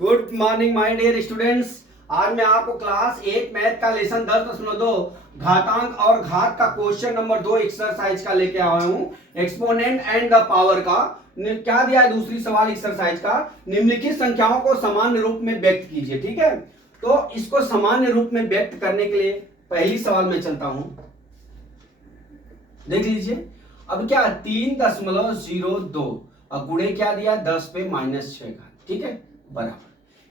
Good morning my dear students. आज मैं आपको क्लास 8 मैथ का लेसन 10.2 घातांक और घात का क्वेश्चन नंबर 2 एक्सरसाइज का लेके आया हूँ। एक्सपोनेंट एंड द पावर का क्या दिया है, दूसरी सवाल एक्सरसाइज का, निम्नलिखित संख्याओं को सामान्य रूप में व्यक्त कीजिए। ठीक है, तो इसको सामान्य रूप में व्यक्त करने के लिए पहली सवाल में चलता हूं, देख लीजिए। अब क्या 3.02 और गुणे क्या दिया 10 पे -6 घात, ठीक है, बराबर।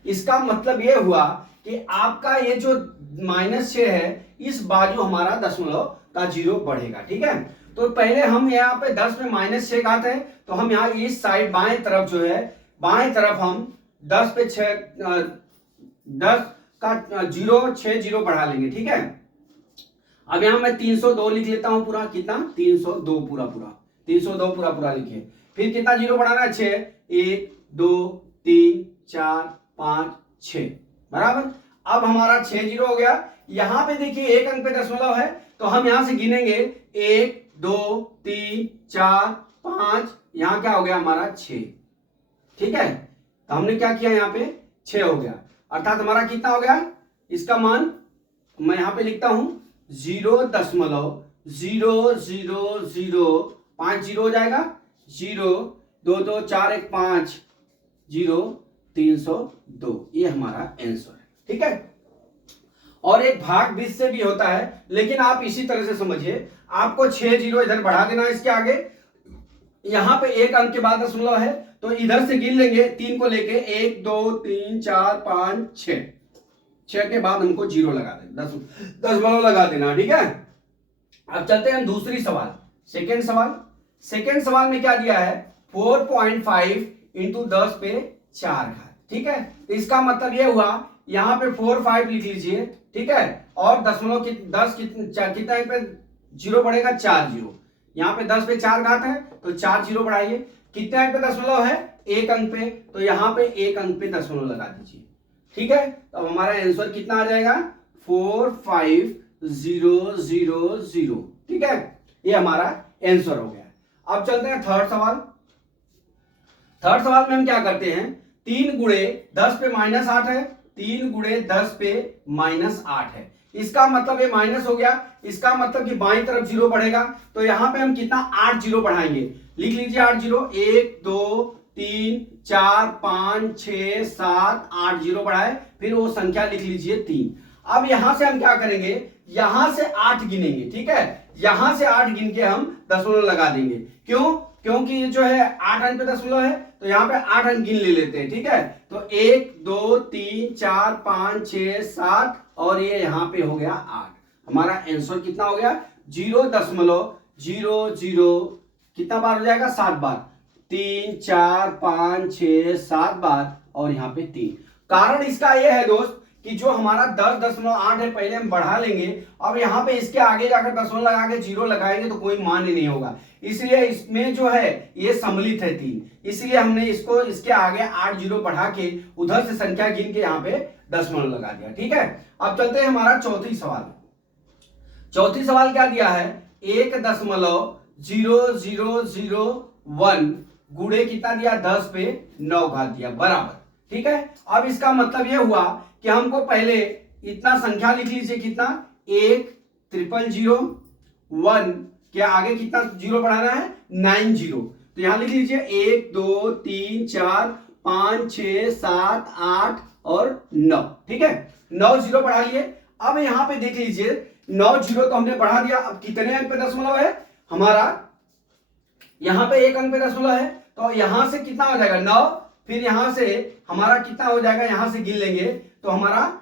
इसका मतलब यह हुआ कि आपका ये जो -6 है, इस बाजू हमारा दशमलव का 0 बढ़ेगा। ठीक है, तो पहले हम यहाँ पे 10 में -6 घात है, तो हम यहाँ इस साइड बाएं तरफ जो है, बाएं तरफ हम 10 पे 10 का 6 0 बढ़ा लेंगे। ठीक है, अब यहां मैं 302 लिख लेता हूं पूरा, कितना 302 पूरा 302 पूरा लिखे। फिर कितना 0 बढ़ाना है, 6, 1 2 3 4 5 6, बराबर। अब हमारा 6 0 हो गया। यहां पे देखिए एक अंक पे दशमलव है, तो हम यहां से गिनेंगे 1 2 3 4 5, यहां क्या हो गया हमारा 6। ठीक है, तो हमने क्या किया, यहां पे 6 हो गया, अर्थात हमारा कितना हो गया, इसका मान मैं यहां पे लिखता हूं 0.0005 जीरो हो जाएगा, 0 2 2 4 1 5 0 302, ये हमारा आंसर है। ठीक है, और एक भाग 20 से भी होता है, लेकिन आप इसी तरह से समझिए, आपको 6 0 इधर बढ़ा देना है इसके आगे। यहां पे एक अंक के बाद दशमलव है, तो इधर से गिन लेंगे 3 को लेके, 1 2 3 4 5 6, 6 के बाद हमको 0 लगा देना, दशमलव लगा देना। ठीक है, अब चलते हैं हम दूसरी सवाल, सेकेंड सवाल में क्या दिया है, 4.5 इंटू 10 पे 4 घात। ठीक है, इसका मतलब यह हुआ, यहां पे 4 5 लिख लीजिए। ठीक है, और दशमलव की 10 कितना पे 0 बढ़ेगा, 4 0। यहां पे 10 पे 4 घात है, तो 4 0 बढ़ाइए। कितने अंक पे दशमलव है, एक अंक पे, तो यहां पे एक अंक पे दशमलव लगा दीजिए। ठीक है, तो अब हमारा आंसर कितना आ जाएगा, 45000। ठीक है, ये हमारा आंसर हो गया। अब चलते हैं थर्ड सवाल में हम क्या करते हैं, 3 गुणे 10 पे -8 है, 3 गुणे 10 पे -8 है। इसका मतलब ये माइनस हो गया, इसका मतलब कि बाईं तरफ 0 बढ़ेगा, तो यहां पे हम कितना 8 0 बढ़ाएंगे। लिख लीजिए 8 0, 1 2 3 4 5 6 7 8 0 बढ़ाए, फिर वो संख्या लिख लीजिए 3। अब यहां से हम क्या करेंगे, यहां से 8 गिनेंगे। ठीक है, यहां से 8 गिन के हम दशमलव लगा देंगे। क्यों, क्योंकि ये जो है 8 अंक पे दशमलव है, तो यहां पे 8 अंक गिन ले लेते हैं। ठीक है, तो 1 2 3 4 5 6 7, और ये यहां पे हो गया 8। हमारा आंसर कितना हो गया, 0.00, कितना बार हो जाएगा, 7 बार, 3 4 5 6 7 बार, और यहां पे 3। कारण इसका यह है दोस्त कि जो हमारा 10.8 है, पहले हम बढ़ा लेंगे, अब यहां पे इसके आगे जाकर दशमलव लगा के 0 लगाएंगे तो कोई मान ही नहीं होगा, इसलिए इसमें जो है ये सम्मिलित है 3, इसलिए हमने इसको इसके आगे 8 0 बढ़ा के उधर से संख्या गिन के यहाँ पे दशमलव लगा दिया। ठीक है, अब चलते हैं हमारा चौथी सवाल क्या दिया है, 1.0001 गुणे कितना दिया, 10 पे 9 घात दिया, बराबर। ठीक है, अब इसका मतलब यह हुआ कि हमको पहले इतना संख्या लिख लीजिए, कितना 1.00001 के आगे कितना 0 बढ़ाना है, 9 0, तो यहां लिख लीजिए 1 2 3 4 5 6 7 8 और 9। ठीक है, 9 0 बढ़ा लिए। अब यहां पे देख लीजिए 9 0 तो हमने बढ़ा दिया, अब कितने अंक पे दशमलव है हमारा, यहां पे एक अंक पे दशमलव है, तो यहां से कितना हो जाएगा 9, फिर यहां से हमारा कितना हो जाएगा, यहां से गिन लेंगे, तो हमारा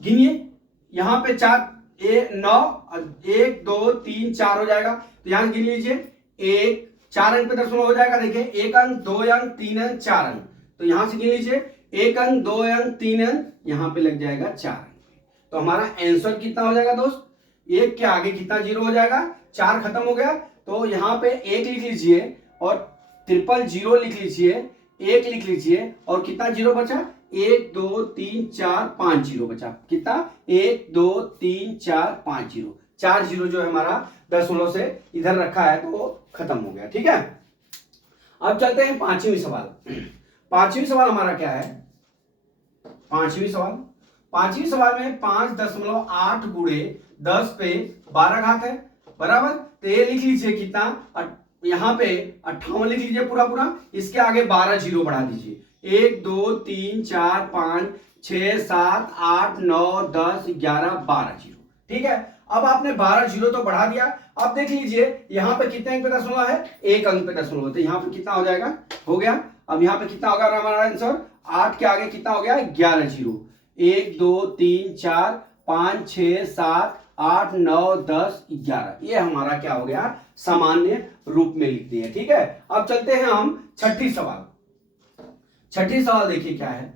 गिनिए, यहां पे 9 1 2 3 4 हो जाएगा, तो यहां गिन लीजिए, 1 4 अंक पे दशमलव हो जाएगा, देखिए 1 अंक 2 अंक 3 अंक 4 अंक, तो यहां से गिन लीजिए 1 अंक 2 अंक 3 अंक, यहां पे लग जाएगा 4 अंक। तो हमारा आंसर कितना हो जाएगा दोस्त, 1 के आगे कितना 0 हो जाएगा, 4 खत्म हो गया, तो यहां पे 1 लिख लीजिए और 000 लिख लीजिए, 1 लिख लीजिए, और कितना 0 बचा, 1 2 3 4 5 0 बचा, कितना 1 2 3 4 5 0, 4 0 जो है हमारा दशमलव से इधर रखा है, तो वो खत्म हो गया। ठीक है, अब चलते हैं पांचवी सवाल हमारा क्या है, पांचवी सवाल, पांचवी सवाल में 5.8 गुणे 10 पे 12 घात है, बराबर। तो ये लिख लीजिए कितना, यहाँ पे 58 लिख लीजिए पूरा पूरा, इसके आगे 12 जीरो बढ़ा दीजिए। 1 2 3 4 5 6 7 8 9 10 11 12 जीरो, ठीक है। अब आपने 12 जीरो तो बढ़ा दिया। अब देख लीजिए यहाँ पे कितने अंक पे दशमलव है, एक अंक पे दशमलव, तो यहाँ पे कितना हो जाएगा, हो गया। अब यहाँ पे कितना होगा हमारा आंसर, 8 के आगे कितना हो गया, 11 जीरो। 1 2 3 4 5 6 7 8 9 10 11, ये हमारा क्या हो गया, सामान्य रूप में लिख दिए, ठीक है। अब चलते हैं हम छठी सवाल। छठी सवाल देखिए क्या है,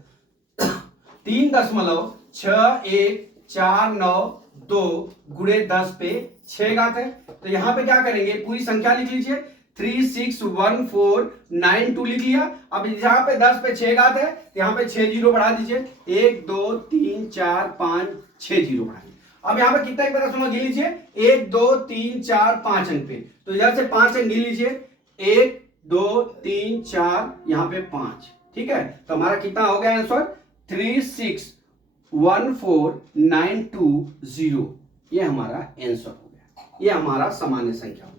3.6149 गुणे 10 पे 6 घात है। तो यहां पे क्या करेंगे, पूरी संख्या लिख लीजिए, 361492 लिख लिया। अब यहाँ पे 10 पे 6 घात है, तो यहाँ पे 6 जीरो बढ़ा दीजिए, 1 2 3 4 5 6 जीरो बढ़ाइए। अब यहाँ पे कितना अंक पे दशमलव गिन लीजिए, 1 2 3 4 5 अंक पे, तो इधर से 5 अंक गिन लीजिए, 1 2 3 4 यहाँ पे 5, ठीक है। तो हमारा कितना हो गया आंसर, 3614920, ये हमारा आंसर हो गया, ये हमारा सामान्य संख्या हो गया।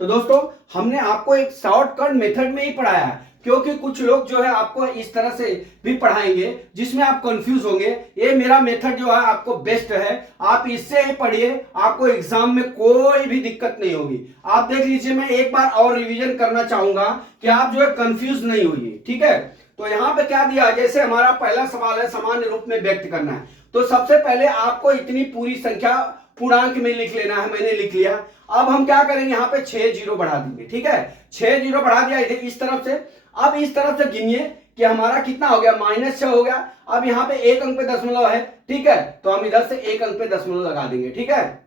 तो दोस्तों हमने आपको एक शॉर्टकट मेथड में ही पढ़ाया है, क्योंकि कुछ लोग जो है आपको इस तरह से भी पढ़ाएंगे जिसमें आप कंफ्यूज होंगे। ये मेरा मेथड जो है आपको बेस्ट है, आप इससे ही पढ़िए, आपको एग्जाम में कोई भी दिक्कत नहीं होगी। आप देख लीजिए, मैं एक बार और रिवीजन करना चाहूंगा कि आप जो है कंफ्यूज नहीं होइए, ठीक है। तो यहां पे क्या दिया, जैसे हमारा पहला सवाल है सामान्य रूप में व्यक्त करना है, तो सबसे पहले आपको इतनी पूरी संख्या पूर्णांक में लिख लेना है, मैंने लिख लिया। अब हम क्या करेंगे, यहाँ पे 6 जीरो बढ़ा देंगे, ठीक है। 6 जीरो बढ़ा दिया इधर इस तरफ से। अब इस तरफ से गिनिए कि हमारा कितना हो गया, -6 हो गया। अब यहाँ पे एक अंक पे दशमलव है, ठीक है, तो हम इधर से एक अंक पे दशमलव लगा देंगे, ठीक है।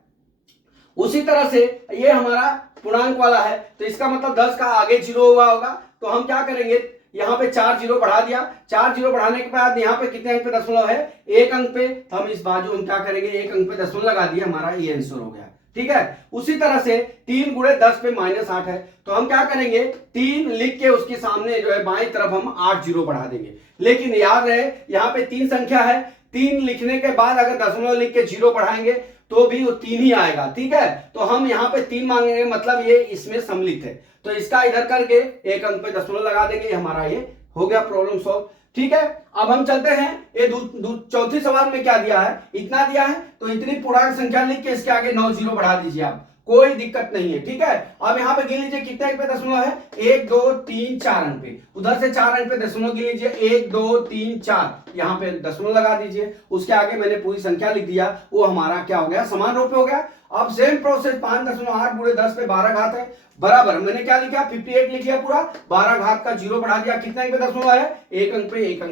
उसी तरह से ये हमारा पूर्णांक वाला है, तो इसका मतलब 10 का आगे जीरो हुआ होगा, तो हम क्या करेंगे, यहाँ पे 4 जीरो बढ़ा दिया। 4 जीरो बढ़ाने के बाद यहाँ पे कितने अंक पे दशमलव है, एक अंक पे, तो हम इस बाजू हम क्या करेंगे, एक अंक पे दशमलव लगा दिया, हमारा ये आंसर हो गया, ठीक है। उसी तरह से 3 गुणे 10 पे -8 है, तो हम क्या करेंगे, 3 लिख के उसके सामने जो है बाईं तरफ हम 8 जीरो बढ़ा देंगे। लेकिन याद रहे यहाँ पे 3 संख्या है, 3 लिखने के बाद अगर दशमलव लिख के जीरो बढ़ाएंगे तो भी वो 3 ही आएगा, ठीक है। तो हम यहाँ पे 3 मांगेंगे, मतलब ये इसमें सम्मिलित है, तो इसका इधर करके एक अंक पे दशमलव लगा देंगे, हमारा ये हो गया प्रॉब्लम सॉल्व, ठीक है। अब हम चलते हैं, ये चौथी सवाल में क्या दिया है, इतना दिया है, तो इतनी पूर्णांक संख्या लिख के इसके आगे 9 जीरो बढ़ा दीजिए आप, कोई दिक्कत नहीं है, ठीक है। अब यहाँ पे गिन लीजिए कितने अंक पे दशमलव है, 1 2 3 4 अंक पे, उधर से 4 अंक पे दशमलव गिन लीजिए, 1 2 3 4, यहाँ पे दशमलव लगा दीजिए, उसके आगे मैंने पूरी संख्या लिख दिया, वो हमारा क्या हो गया, समान रूप हो गया। अब सेम प्रोसेस 5.8 गुणे 10 पे 12 घात है, बराबर मैंने क्या लिखा, 58 लिख लिया पूरा, 12 घात का जीरो बढ़ा दिया, कितने अंक पे दशमलव है, एक अंक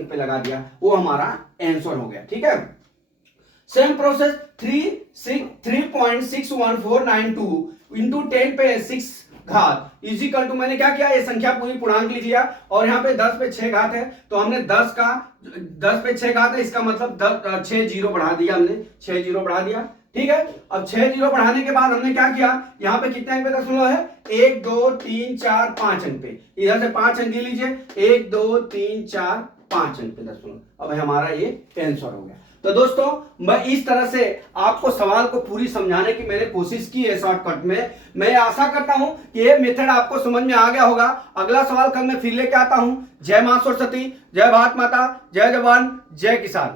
पे लगा दिया, वो हमारा आंसर हो गया, ठीक है। सेम प्रोसेस 3.61492 इंटू 10 पे 6 घात इजिकल टू, मैंने क्या किया, ये संख्या पूरी पूर्णांक लिख लिया, और यहाँ पे 10 पे 6 घात है, तो हमने 10 पे 6 घात है, इसका मतलब 6 जीरो बढ़ा दिया, हमने 6 जीरो बढ़ा दिया, ठीक है। अब 6 जीरो बढ़ाने के बाद हमने क्या किया, यहाँ पे कितने अंक पे दशमलव है, 1 2 3 4 5 अंक पे, इधर से 5 अंक गिन लीजिए, 1 2 3 4 5 अंक पे दशमलव, अब हमारा ये आंसर हो गया। तो दोस्तों मैं इस तरह से आपको सवाल को पूरी समझाने की मैंने कोशिश की है शॉर्टकट में। मैं आशा करता हूं कि ये मेथड आपको समझ में आ गया होगा। अगला सवाल कल मैं फिर लेके आता हूं। जय मां सरस्वती, जय भारत माता, जय जवान, जय किसान।